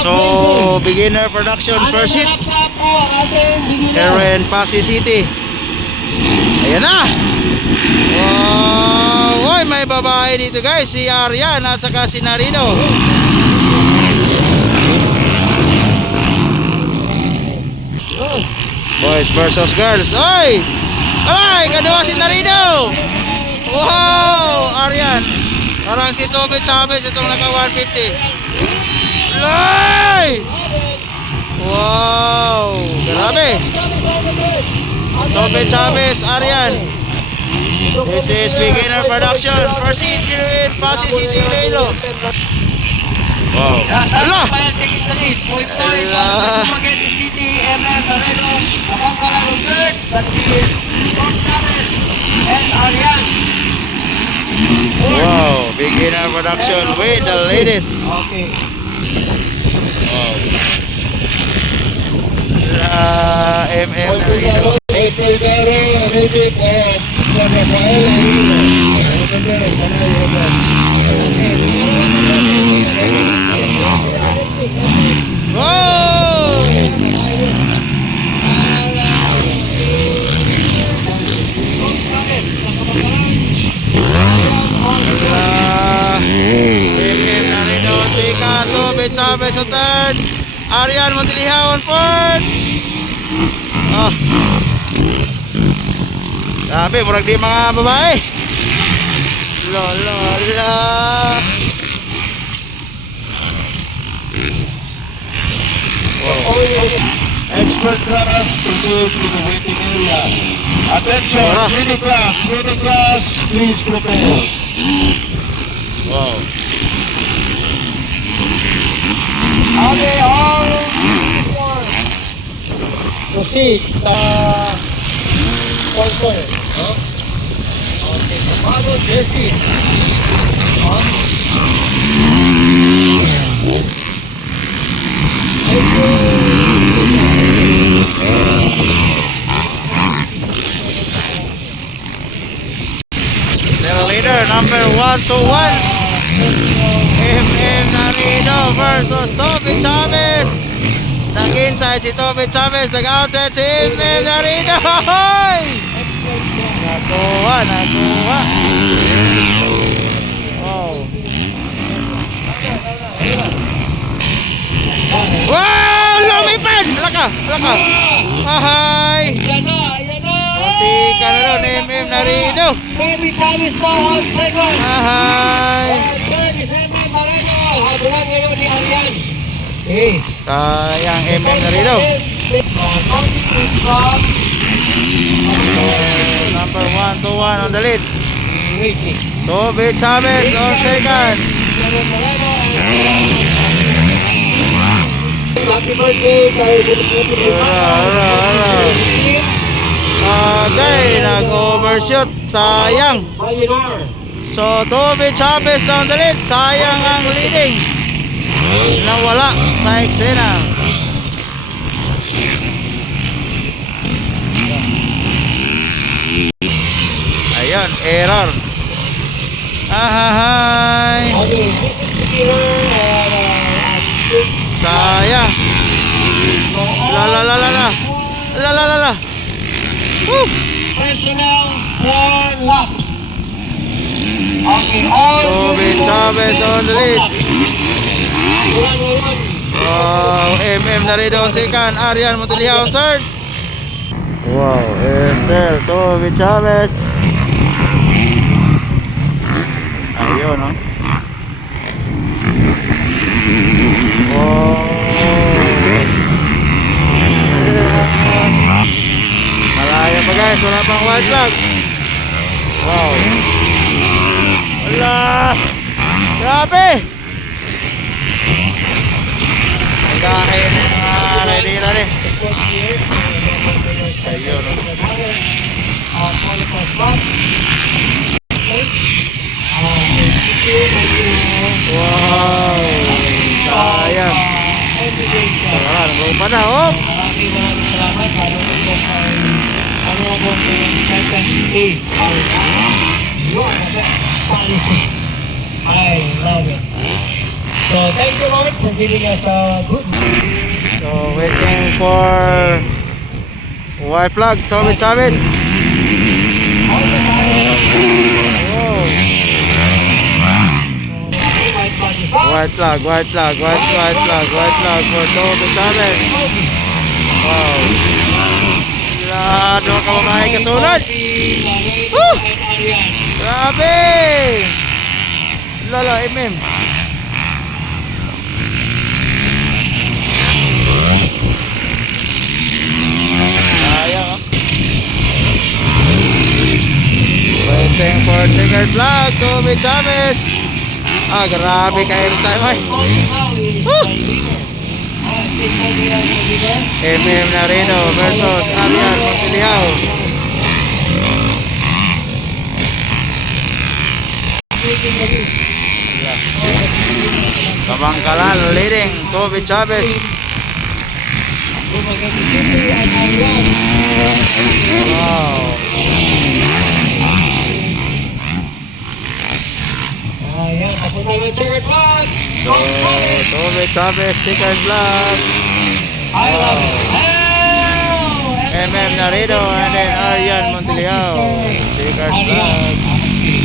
So, beginner production first hit. Aaron, Pasig City. Ayan na. Wow, oy, may babae dito guys. Si Aryan at saka si Narino. Boys versus girls. Oy! Alay, kadua si Narino. Wow, Aryan. Parang si Toby Chavez itong naka 150. Alay! Wow, grabe. Toby Chavez, Aryan. This is beginner production. First hit here in Pasig City, Iloilo. Wow. Ala! Wow, beginner production with the ladies. Okay. Wow. MM Narino. April Garo, music of San Rafael. Wow! MM Narino, second, Toby Chavez sa third, Aryan Montiliha on fourth. Oh. Grabe, murag di mga babae. Lolo. Expert class proceed to the waiting area. Attention, ready class, please prepare. Wow. Okay, all proceed sa sponsor. Okay, Pablo Jesse. Leader number 121. MM Narino versus Toby Chavez. Nag-inside si Toby Chavez, nag-outside si MM Narino. Nakuha. Wow. Wow! Lumipad! Laka! Ahay! Yan na! Pati ka na doon, MM Narino. Baby Travis now on second. Ahay! Third is Emmy Moreno. Habulan ngayon ni Arian. Okay. Sayang MM Narino. Number 121 on the lead. Toby Chavez on second. Happy birthday kay Agay, nag-overshoot. Sayang. So, Toby Chavez na on the lead. Sayang ang leading. Nawala sa eksena. Ayun, error. Ahahay. Sayang. La. Woo. Personal 4 laps. Okay, all Toby Chavez on the lead. Wow, MM Narino on second, Aryan Montiliha on third. Wow, Esther, Toby Chavez. Ayun, no? Wow. Malaya pa guys, wala pang white flag. Wow. Wala. Grabe. Nagkain na ready na rin. Ayun, no? Wow. Sayang. Wala, naglupa na, oh. Maraming salamat. Ano po kay Captain Steve? I love it. So thank you Lord for giving us a good. So waiting for white flag, Tommy Chavez. Oh. White flag for Tommy Chavez. Wow. Lahat mga kamamay kasunod. Woo! Grabe! Lala, MM. Sayang, oh. Waiting for checkered flag, Tommy Chavez. Ah, grabe kayo tayo, ay. MM Narino versus Arian Montiliao. Kabangkalan leading Tommy Chavez. Wow. Ayan, papunta ng checkered flag. So, Tommy Chavez, checkered flag. Wow. MM Narino and then Arian Montiliao, checkered flag.